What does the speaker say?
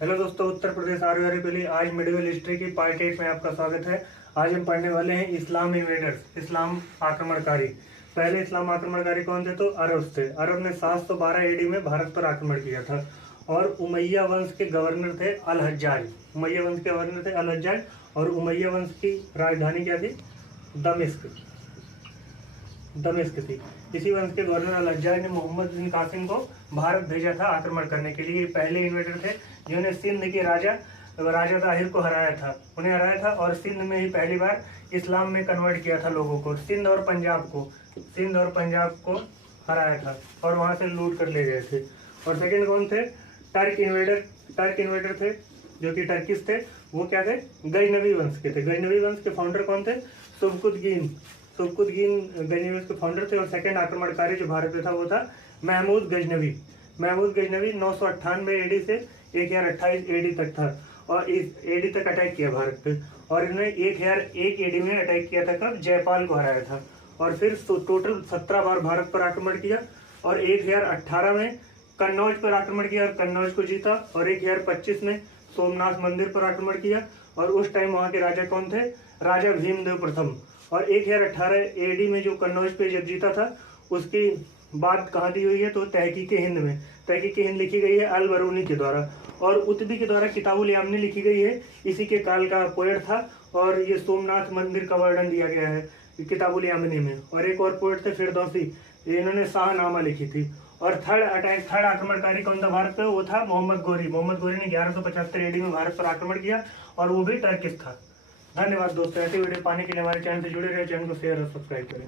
Hello दोस्तों, उत्तर प्रदेश आर्यभट्ट के लिए आज मेडिवल हिस्ट्री की पार्ट 8 में आपका स्वागत है। आज हम पढ़ने वाले हैं इस्लाम इन्वेडर्स, इस्लाम आक्रमणकारी। पहले इस्लाम आक्रमणकारी कौन थे? तो अरब थे। अरब ने 712 एडी में भारत पर आक्रमण किया था और उमैया वंश के गवर्नर थे अल हज्जाज। उमैया वंश के गवर्नर थे अल हज्जाज और उमैया वंश की राजधानी क्या थी? दमिश्क थी। इसी वंश के गवर्नर अल हज्जाज ने मोहम्मद बिन कासिम को भारत भेजा था आक्रमण करने के लिए। ये पहले इन्वेडर थे जिन्होंने सिंध के राजा ताहिर को हराया था, उन्हें हराया था और सिंध में ही पहली बार इस्लाम में कन्वर्ट किया था लोगों को। सिंध और पंजाब को हराया था और वहां से लूट कर ले गए थे। और सेकंड कौन थे? टर्क इन्वेडर थे जो कि टर्किश थे। वो क्या थे? गजनवी वंश के थे। गजनवी वंश के फाउंडर कौन थे? सुबकुतगीन गजनवी वंश के फाउंडर थे। और सेकंड आक्रमणकारी जो भारत में था वो था महमूद गजनवी। 998 एडी से 1028 एडी तक था और इस एडी तक अटैक किया भारत पे। और इन्होंने 1001 एडी में अटैक किया था, कब? जयपाल को हराया था। और फिर टोटल 17 बार भारत पर आक्रमण किया और 1018 में कन्नौज पर आक्रमण किया और कन्नौज को जीता। और 1025 में सोमनाथ मंदिर पर आक्रमण किया और उस टाइम वहां के राजा कौन थे? राजा भीमदेव प्रथम। और 1018 एडी में जो कन्नौज पे जब जीता था उसकी बात कहाँ दी हुई है? तो तहकीक हिंद में। तहकीक हिंद लिखी गई है अल बरूनी के द्वारा और उतबी के द्वारा किताबुल यामनी लिखी गई है। इसी के काल का पोएट था और ये सोमनाथ मंदिर का वर्णन दिया गया है किताबुल यामनी में। और एक और पोएट थे फिरदौसी, इन्होंने शाहनामा लिखी थी। और थर्ड आक्रमणकारी कौन था भारत पे? वो था मोहम्मद गोरी ने 1175 एडी में भारत पर आक्रमण किया और वो भी टर्किश था। धन्यवाद दोस्तों, ऐसे वीडियो पाने के लिए हमारे चैनल से जुड़े रहे। चैनल को शेयर और सब्सक्राइब करें।